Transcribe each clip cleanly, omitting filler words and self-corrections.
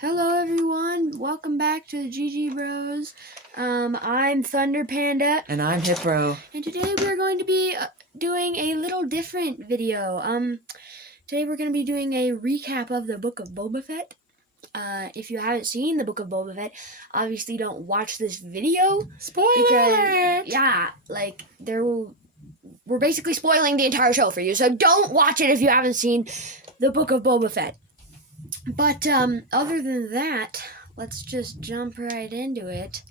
Hello everyone, welcome back to the GG Bros. I'm Thunder Panda, And I'm Hipro. and today we're going to be doing a little different video. Today we're going to be doing a recap of the Book of Boba Fett. If you haven't seen the Book of Boba Fett, obviously don't watch this video. Spoiler alert! Yeah, we're basically spoiling the entire show for you, so don't watch it if you haven't seen the Book of Boba Fett. But other than that, let's just jump right into it.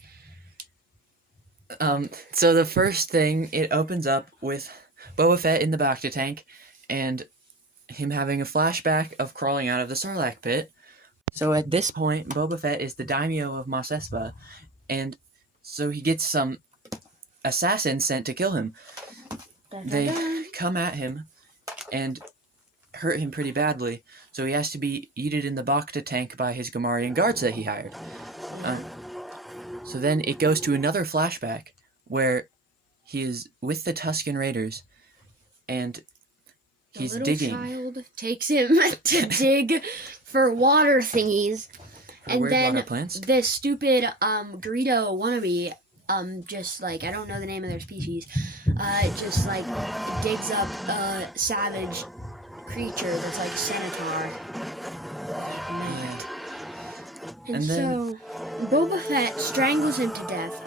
So the first thing, it opens up with Boba Fett in the Bacta tank, and him having a flashback of crawling out of the Sarlacc pit. So at this point, Boba Fett is the daimyo of Mos Espa, and so he gets some assassins sent to kill him. They come at him and hurt him pretty badly, so he has to be yeeted in the Bacta tank by his Gamorrean guards that he hired. So then it goes to another flashback where he is with the Tusken Raiders, and he's digging. The little child takes him to dig for water thingies, and then water plants. this stupid Greedo wannabe, just like, I don't know the name of their species, just like digs up a savage creature that's like Centaur. And so Boba Fett strangles him to death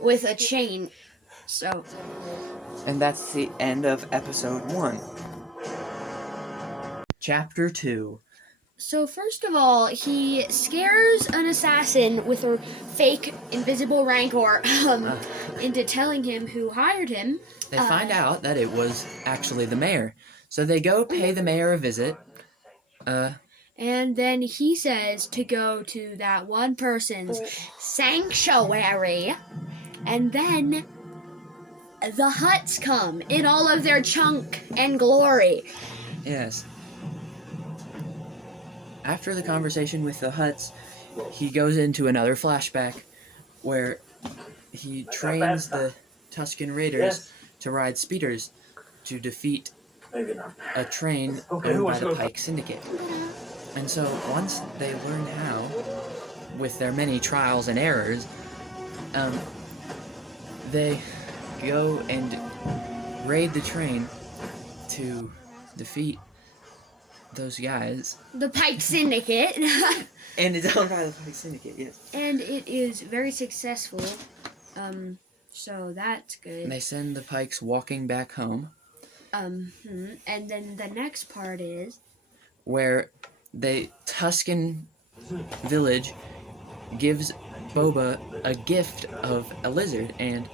with a chain. So. And that's the end of episode 1. Chapter 2. So first of all, he scares an assassin with a fake invisible Rancor into telling him who hired him. They find out that it was actually the mayor. So they go pay the mayor a visit. And then he says to go to that one person's sanctuary. And then the Hutts come in all of their chunk and glory. Yes. After the conversation with the Hutts, he goes into another flashback where he trains the Tusken Raiders to ride speeders to defeat a train owned by the Pike Syndicate. And so once they learn how, with their many trials and errors, they go and raid the train to defeat those guys. The Pike Syndicate. And it's owned by the Pike Syndicate, yes. And it is very successful. So that's good. And they send the Pikes walking back home. And then the next part is where the Tusken village gives Boba a gift of a lizard, and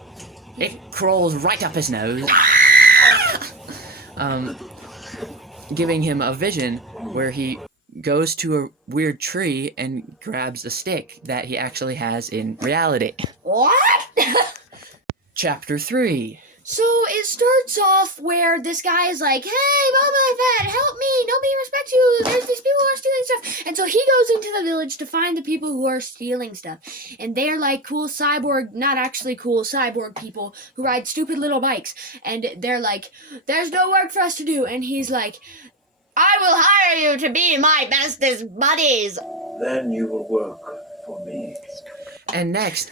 it crawls right up his nose. Giving him a vision where he goes to a weird tree and grabs a stick that he actually has in reality. What? Chapter 3. So it starts off where this guy is like, "Hey, Boba Fett, help me! Nobody respects you! There's these people who are stealing stuff!" And so he goes into the village to find the people who are stealing stuff. And they're like cool cyborg, not actually cool cyborg people who ride stupid little bikes. And they're like, "There's no work for us to do." And he's like, "I will hire you to be my bestest buddies. Then you will work for me." And next,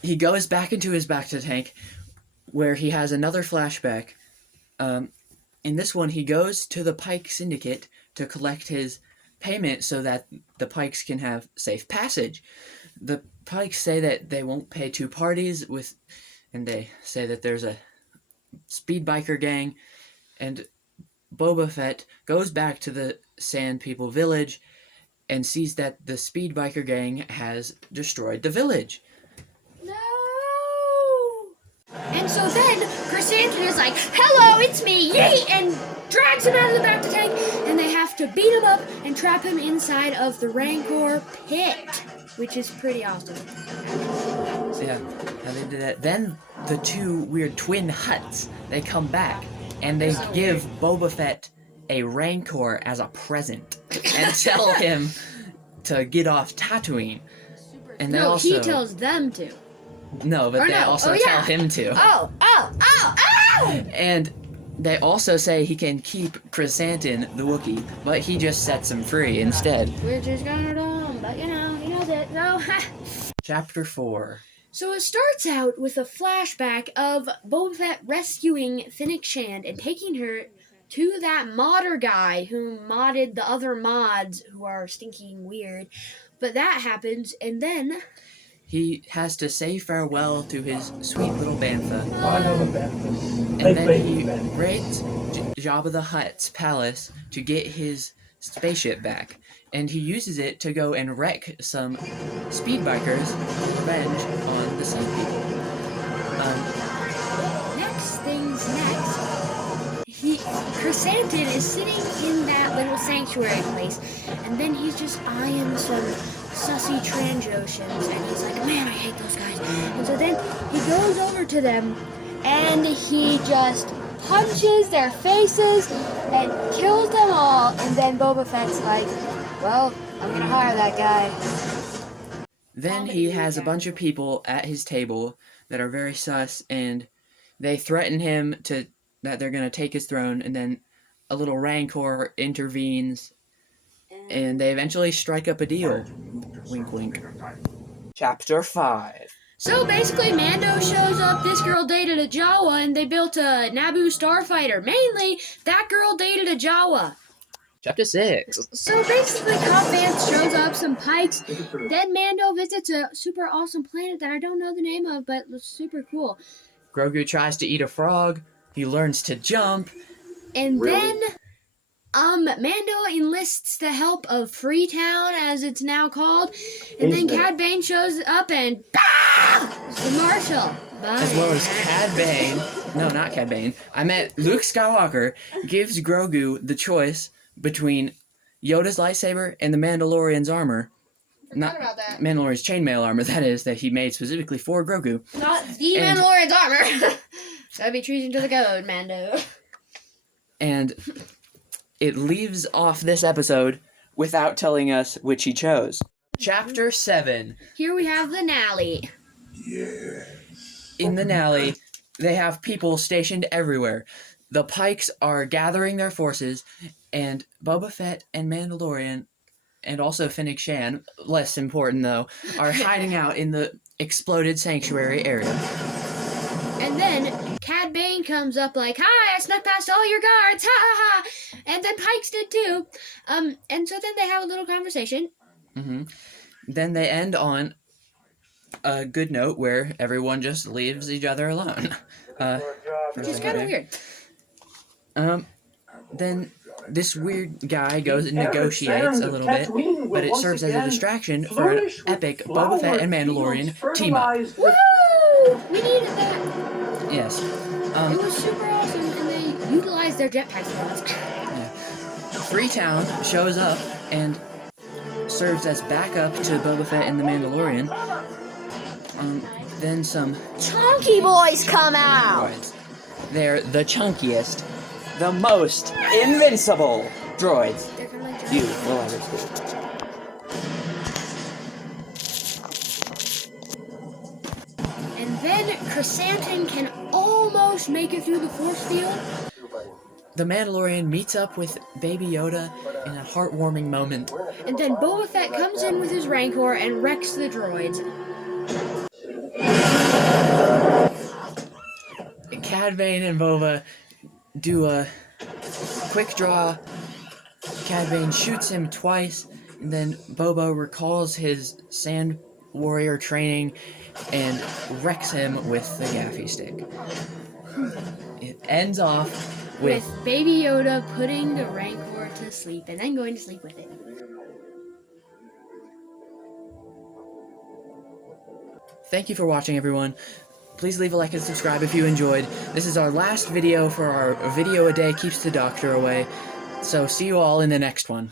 he goes back into his Bacta tank, where he has another flashback. In this one, he goes to the Pike Syndicate to collect his payment so that the Pikes can have safe passage. The Pikes say that they won't pay two parties and they say that there's a speed biker gang, and Boba Fett goes back to the Sand People village and sees that the speed biker gang has destroyed the village. No! And so then Chrysanthemum is like, "Hello, it's me, yeet!" and drags him out of the Bacta tank, and they have to beat him up and trap him inside of the Rancor pit, which is pretty awesome. So yeah, how they did that. Then the two weird twin Hutts, they come back, and they give Boba Fett a Rancor as a present and tell him to get off Tatooine. And they he tells them to. No, but they also tell him to. Oh! And They also say he can keep Chrysanthemum, the Wookiee, but he just sets him free instead. Which is gonna dumb, but you know, he knows it. So, Chapter 4. so it starts out with a flashback of Boba Fett rescuing Fennec Shand and taking her to that modder guy who modded the other mods who are stinking weird. But that happens, and then He has to say farewell to his sweet little Bantha. I know the Banthas. And They then play he the Banthas. raids Jabba the Hutt's palace to get his spaceship back. And he uses it to go and wreck some speed bikers for revenge on the Sun people. next things next. Chrysanthemum is sitting in that little sanctuary place, and then he's just eyeing some sussy Trandoshans, and he's like, man, I hate those guys. And so then he goes over to them, and he just punches their faces and kills them all, and then Boba Fett's like, well, I'm gonna hire that guy. Then he has a bunch of people at his table that are very sus, and they threaten him that they're going to take his throne, and then a little Rancor intervenes, and they eventually strike up a deal. Wink, wink. Chapter 5. So basically, Mando shows up, this girl dated a Jawa, and they built a Naboo starfighter. Mainly, that girl dated a Jawa. Chapter 6. So basically, Cobb Vanth shows up, some pikes. Then Mando visits a super awesome planet that I don't know the name of, but looks super cool. Grogu tries to eat a frog. He learns to jump. And Really? then, Mando enlists the help of Freetown, as it's now called. And then Cad Bane shows up and BAM! It's the Marshal. Bye. As well as Cad Bane. No, not Cad Bane. I meant Luke Skywalker gives Grogu the choice between Yoda's lightsaber and the Mandalorian's armor. Not about that. Mandalorian's chainmail armor, that is, that he made specifically for Grogu. Not the And- Mandalorian's armor. That'd be treason to the code, Mando. And it leaves off this episode without telling us which he chose. Chapter 7. Here we have the Nally. In the Nally, they have people stationed everywhere. The Pikes are gathering their forces, and Boba Fett and Mandalorian, and also Fennec Shan, less important though, are hiding out in the exploded sanctuary area. And then Cad Bane comes up like, hi, I snuck past all your guards, ha ha ha. And then Pikes did too. And so then they have a little conversation. Then they end on a good note where everyone just leaves each other alone. Which is kind of weird. Then this weird guy goes and negotiates a little bit, but it serves as a distraction for an epic Boba Fett and Mandalorian team up. Woo! We needed that. Yes. It was super awesome, and they utilized their jetpacks for us. Freetown shows up and serves as backup to Boba Fett and the Mandalorian. Then some Chunky boys come out. droids. They're the chunkiest, the most invincible droids They're kind of like you will ever see. And then Chrysanthemum can almost make it through the force field. The Mandalorian meets up with Baby Yoda in a heartwarming moment. And then Boba Fett comes in with his Rancor and wrecks the droids. Cad Bane and Boba do a quick draw. Cad Bane shoots him twice, and then Boba recalls his Sand Warrior training and wrecks him with the gaffy stick. It ends off With Baby Yoda putting the Rancor to sleep and then going to sleep with it. Thank you for watching, everyone. Please leave a like and subscribe if you enjoyed. This is our last video for our video a day keeps the doctor away. So see you all in the next one.